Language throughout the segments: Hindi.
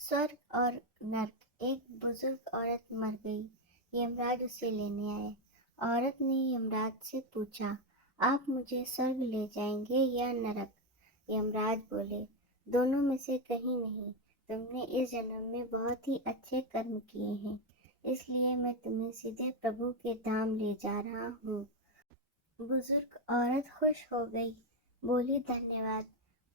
स्वर्ग और नर्क। एक बुजुर्ग औरत मर गई। यमराज उसे लेने आए। औरत ने यमराज से पूछा, आप मुझे स्वर्ग ले जाएंगे या नरक? यमराज बोले, दोनों में से कहीं नहीं। तुमने इस जन्म में बहुत ही अच्छे कर्म किए हैं, इसलिए मैं तुम्हें सीधे प्रभु के धाम ले जा रहा हूँ। बुजुर्ग औरत खुश हो गई, बोली, धन्यवाद,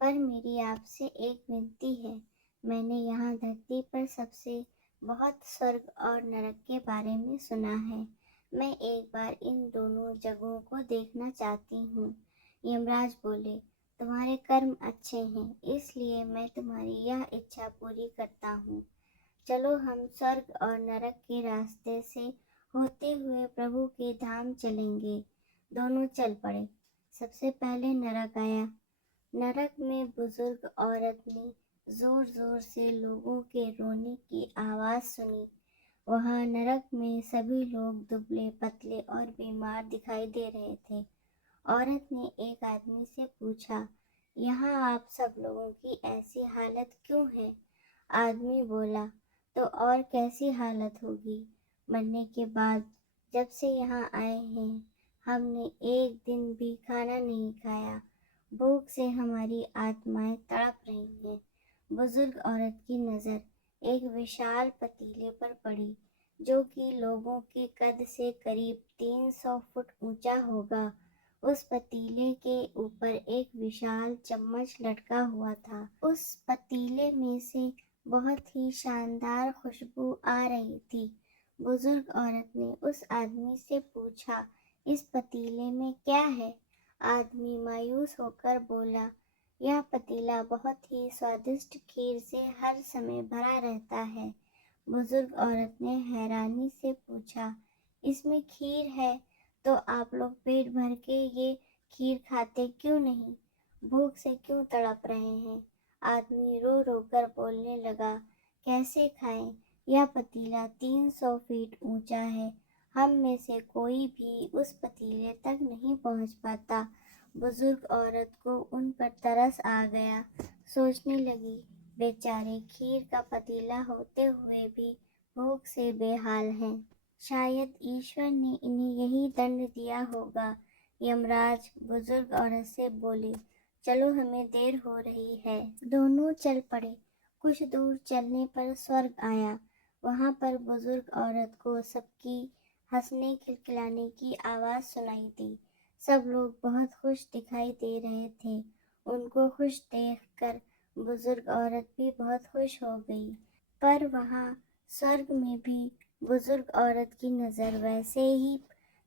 पर मेरी आपसे एक विनती है। मैंने यहाँ धरती पर सबसे बहुत स्वर्ग और नरक के बारे में सुना है। मैं एक बार इन दोनों जगहों को देखना चाहती हूँ। यमराज बोले, तुम्हारे कर्म अच्छे हैं, इसलिए मैं तुम्हारी यह इच्छा पूरी करता हूँ। चलो हम स्वर्ग और नरक के रास्ते से होते हुए प्रभु के धाम चलेंगे। दोनों चल पड़े। सबसे पहले नरक आया। नरक में बुजुर्ग औरत ने जोर जोर से लोगों के रोने की आवाज सुनी। वहां नरक में सभी लोग दुबले पतले और बीमार दिखाई दे रहे थे। औरत ने एक आदमी से पूछा, यहाँ आप सब लोगों की ऐसी हालत क्यों है? आदमी बोला, तो और कैसी हालत होगी? मरने के बाद जब से यहाँ आए हैं, हमने एक दिन भी खाना नहीं खाया। भूख से हमारी आत्माएं तड़प रही हैं। बुजुर्ग औरत की नज़र एक विशाल पतीले पर पड़ी, जो कि लोगों के कद से करीब 300 फुट ऊंचा होगा। उस पतीले के ऊपर एक विशाल चम्मच लटका हुआ था। उस पतीले में से बहुत ही शानदार खुशबू आ रही थी। बुजुर्ग औरत ने उस आदमी से पूछा, इस पतीले में क्या है? आदमी मायूस होकर बोला, यह पतीला बहुत ही स्वादिष्ट खीर से हर समय भरा रहता है। बुजुर्ग औरत ने हैरानी से पूछा, इसमें खीर है तो आप लोग पेट भर के ये खीर खाते क्यों नहीं? भूख से क्यों तड़प रहे हैं? आदमी रो रो कर बोलने लगा, कैसे खाएं? यह पतीला 300 फीट ऊंचा है। हम में से कोई भी उस पतीले तक नहीं पहुंच पाता। बुजुर्ग औरत को उन पर तरस आ गया। सोचने लगी, बेचारे खीर का पतीला होते हुए भी भूख से बेहाल हैं। शायद ईश्वर ने इन्हें यही दंड दिया होगा। यमराज बुजुर्ग औरत से बोले, चलो हमें देर हो रही है। दोनों चल पड़े। कुछ दूर चलने पर स्वर्ग आया। वहां पर बुजुर्ग औरत को सबकी हंसने खिलखिलाने की आवाज सुनाई दी। सब लोग बहुत खुश दिखाई दे रहे थे। उनको खुश देखकर बुजुर्ग औरत भी बहुत खुश हो गई। पर वहां स्वर्ग में भी बुजुर्ग औरत की नजर वैसे ही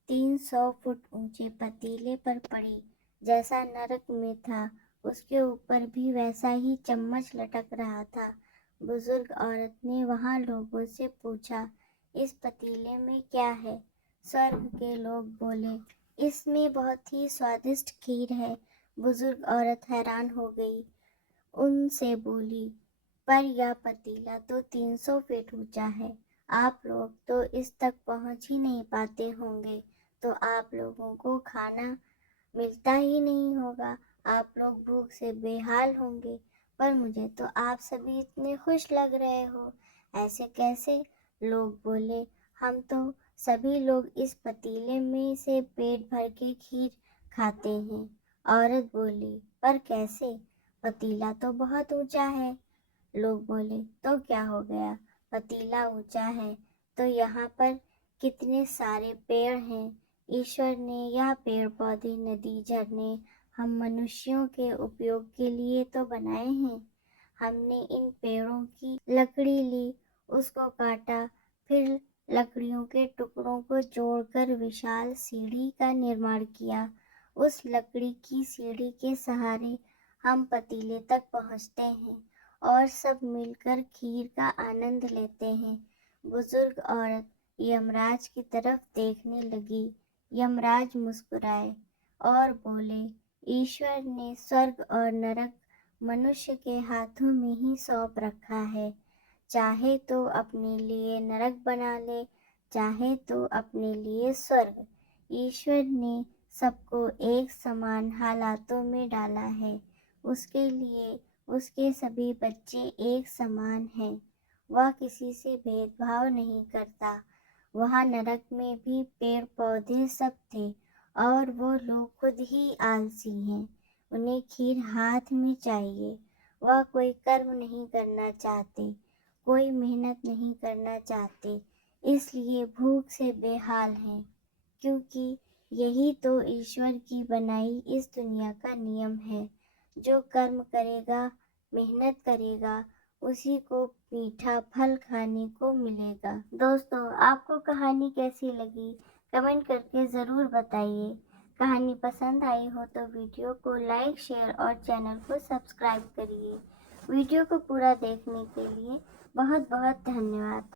300 फुट ऊंचे पतीले पर पड़ी जैसा नरक में था। उसके ऊपर भी वैसा ही चम्मच लटक रहा था। बुजुर्ग औरत ने वहां लोगों से पूछा, इस पतीले में क्या है? स्वर्ग के लोग बोले, इसमें बहुत ही स्वादिष्ट खीर है। बुजुर्ग औरत हैरान हो गई। उनसे बोली, पर यह पतीला तो 300 फीट ऊंचा है। आप लोग तो इस तक पहुंच ही नहीं पाते होंगे, तो आप लोगों को खाना मिलता ही नहीं होगा। आप लोग भूख से बेहाल होंगे। पर मुझे तो आप सभी इतने खुश लग रहे हो, ऐसे कैसे? लोग बोले, हम तो सभी लोग इस पतीले में से पेट भर के खीर खाते हैं। औरत बोली, पर कैसे? पतीला तो बहुत ऊंचा है। लोग बोले, तो क्या हो गया? पतीला ऊंचा है तो यहाँ पर कितने सारे पेड़ हैं। ईश्वर ने यह पेड़ पौधे, नदी, झरने हम मनुष्यों के उपयोग के लिए तो बनाए हैं। हमने इन पेड़ों की लकड़ी ली, उसको काटा, फिर लकड़ियों के टुकड़ों को जोड़कर विशाल सीढ़ी का निर्माण किया। उस लकड़ी की सीढ़ी के सहारे हम पतीले तक पहुँचते हैं और सब मिलकर खीर का आनंद लेते हैं। बुजुर्ग औरत यमराज की तरफ देखने लगी। यमराज मुस्कुराए और बोले, ईश्वर ने स्वर्ग और नरक मनुष्य के हाथों में ही सौंप रखा है। चाहे तो अपने लिए नरक बना ले, चाहे तो अपने लिए स्वर्ग। ईश्वर ने सबको एक समान हालातों में डाला है। उसके लिए उसके सभी बच्चे एक समान हैं। वह किसी से भेदभाव नहीं करता। वहाँ नरक में भी पेड़ पौधे सब थे और वो लोग खुद ही आलसी हैं। उन्हें खीर हाथ में चाहिए। वह कोई कर्म नहीं करना चाहते, कोई मेहनत नहीं करना चाहते, इसलिए भूख से बेहाल हैं। क्योंकि यही तो ईश्वर की बनाई इस दुनिया का नियम है। जो कर्म करेगा, मेहनत करेगा, उसी को मीठा फल खाने को मिलेगा। दोस्तों, आपको कहानी कैसी लगी? कमेंट करके ज़रूर बताइए। कहानी पसंद आई हो तो वीडियो को लाइक, शेयर और चैनल को सब्सक्राइब करिए। वीडियो को पूरा देखने के लिए बहुत बहुत धन्यवाद।